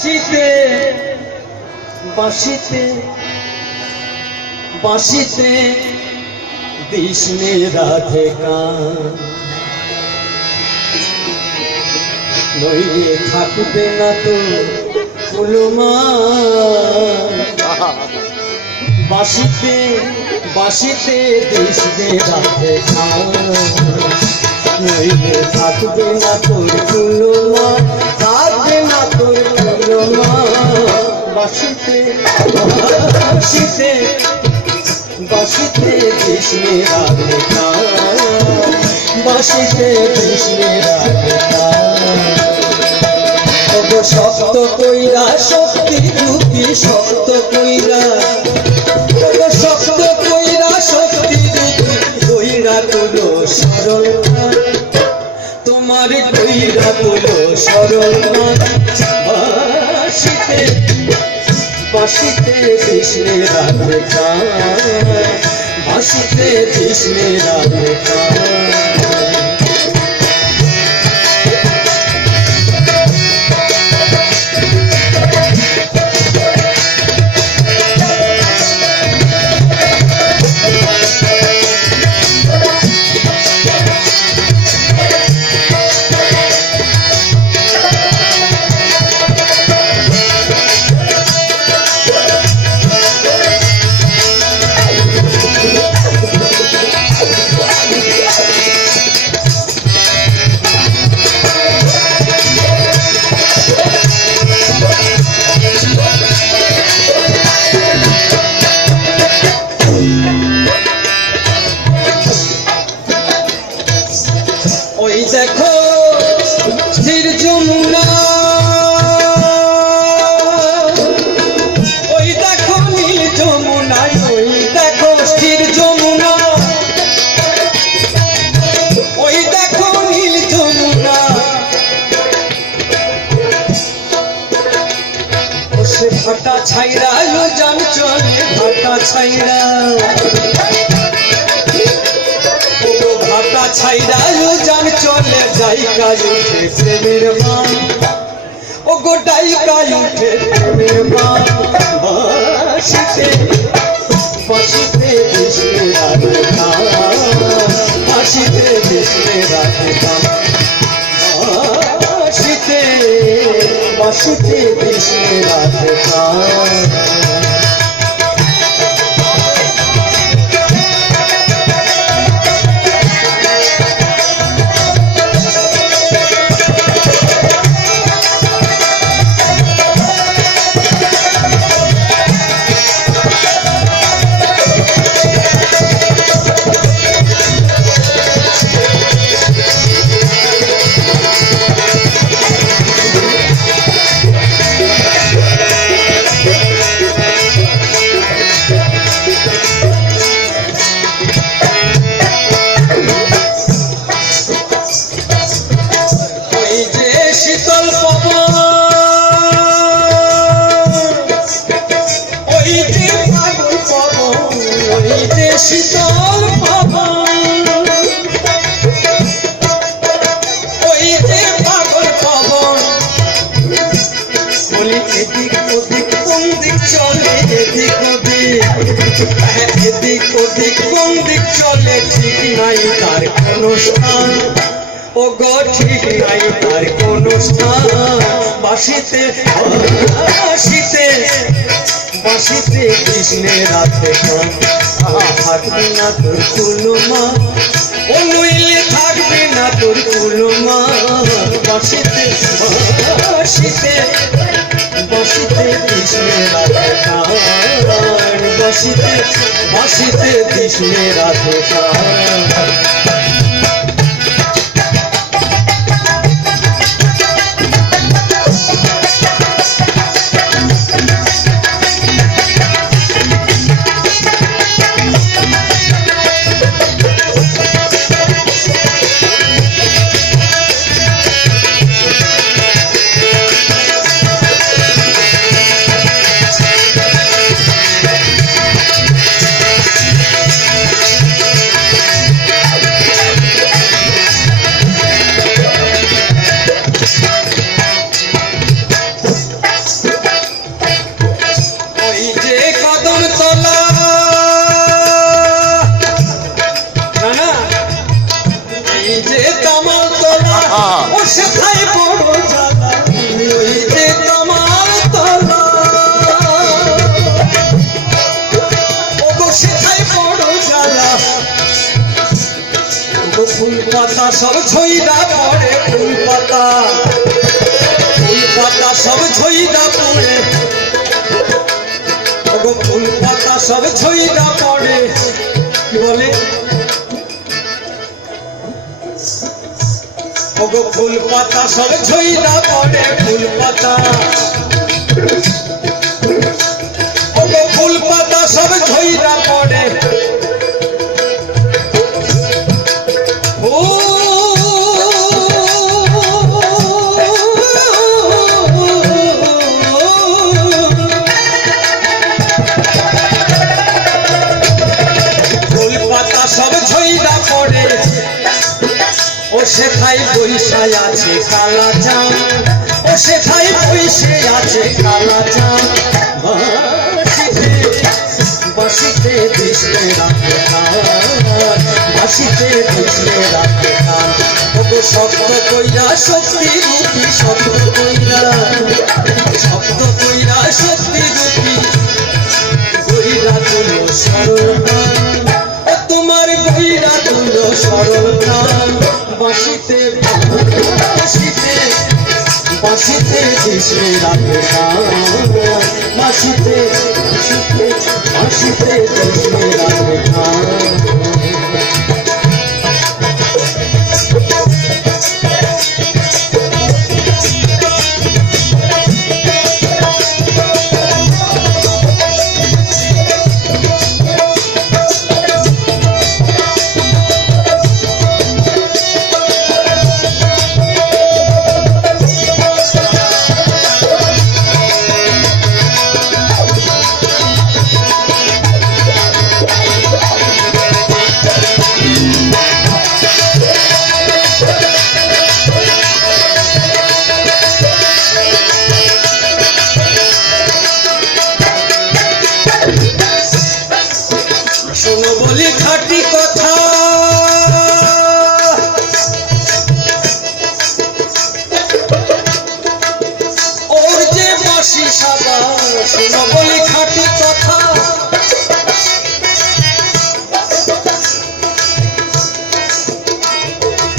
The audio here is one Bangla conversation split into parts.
শীতে বাঁশিতে বাঁশিতে দিশনে রাধে কান নইলে থাকবে না তো ফুলমান বাঁশিতে বাঁশিতে দিশনে রাধে কান নইলে থাকবে না তোর ফুলমান থাকবে না তোর ফুলমান বাঁশিতে বাঁশিতে বাঁশিতে কৃষ্ণে রাধে কান বাঁশিতে কৃষ্ণে রাধে কান শক্ত কইরা শক্তি রূপী শক্ত কইরা শক্ত কইরা শক্তি রূপী কইরা তোলো সরল তোমার কইরা তোলো সরল বাঁশিতে বাঁশিতে কৃষ্ণে রাধে কান বাঁশিতে কৃষ্ণে রাধে কান দেখো স্থির যমুনা ওই দেখো নীল যমুনা ওই দেখো স্থির যমুনা ওই দেখো নীল যমুনা সে ভাটা ছাইরা জান চলে ভাটা ছাইরা ভাটা ছাইরা জান চলে যাইকা উঠে প্রেমের মান ও গো ডাইকা উঠে প্রেমের মান বাঁশিতে বাঁশিতে কৃষ্ণে রাধে কান বাঁশিতে কৃষ্ণে রাধে কান বাঁশিতে বাঁশিতে কৃষ্ণে রাধে কান শীতল পবন ওই যে পাগল পবন ওই যে শীতল পবন ওই যে পাগল পবন বলি এদিক ওদিক কোন দিক চলে এদিক ওদিক এদিক ওদিক কোন দিক চলে ঠিক নাই তার কোনো স্থান ও গো ঠিক নাই তার কোনো স্থান বাঁশিতে বাঁশিতে বাঁশিতে কৃষ্ণে রাধে কান থাকবে না তোর ফুলমা ও নইলে থাকবে না তোর ফুলমা বাঁশিতে বাঁশিতে বাঁশিতে কৃষ্ণে রাধে কান বাঁশিতে বাঁশিতে কৃষ্ণে রাধে কান পাতা সব ঝইরা পড়ে ফুল পাতা সব ঝইরা পড়ে ওগো ফুল পাতা সব ঝইরা পড়ে কি বলে ওগো ফুল পাতা সব ঝইরা পড়ে ফুল পাতা ওগো ফুল পাতা সব ঝইরা পড়ে সব ঝইরা পড়ে ও সেথায় বইসায় আছে কালা চাঁদ ও সেথায় বইসে আছে কালা চাঁদ বাঁশিতে দিশে রাখে কান বাঁশিতে দিশে রাখে কান ওগো শব্দ কইরা শক্তি রূপী শব্দ কইরা শক্তি রূপী কইরা তুলো সরল তোমার কইরা তুলো সরল প্রাণ বাঁশিতে দিশে রাখে কান বাঁশিতে দিশে রাখে কান শোনো বলি খাঁটি কথা ওর যে বাঁশি সাদা শোনো বলি খাঁটি কথা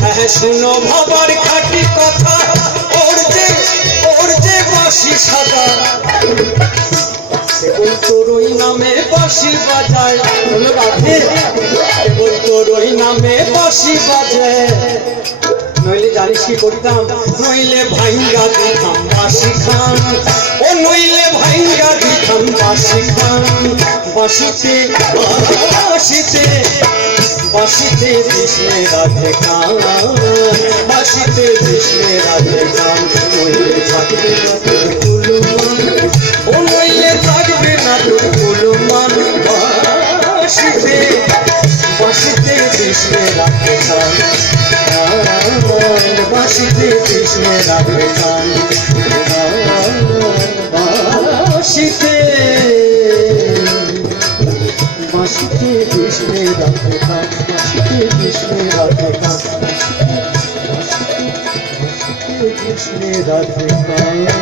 হ্যাঁ শোনো বাবার খাঁটি কথা ওর যে বাঁশি সাদা কেবল তোরই নামে বাঁশি বাজায় কেবল তোরই নামে বাঁশি বাজায় নইলে জানিস কি করতাম নইলে ভাইঙ্গা দিতাম বাঁশি খান ও নইলে ভাইঙ্গা দিতাম বাঁশি খান বাঁশিতে দিশে রাধে কান বাঁশিতে দিশে রাধে কান নইলে থাকবে না তোর কুলমান ও নইলে থাকবে না তোর কুলমান বাঁশিতে দিশে রাধে কান বাঁশিতে দিশে রাধে কান বাঁশিতে দিশে রাধে কান বাঁশিতে দিশে রাধে কান বাঁশিতে দিশে রাধে কান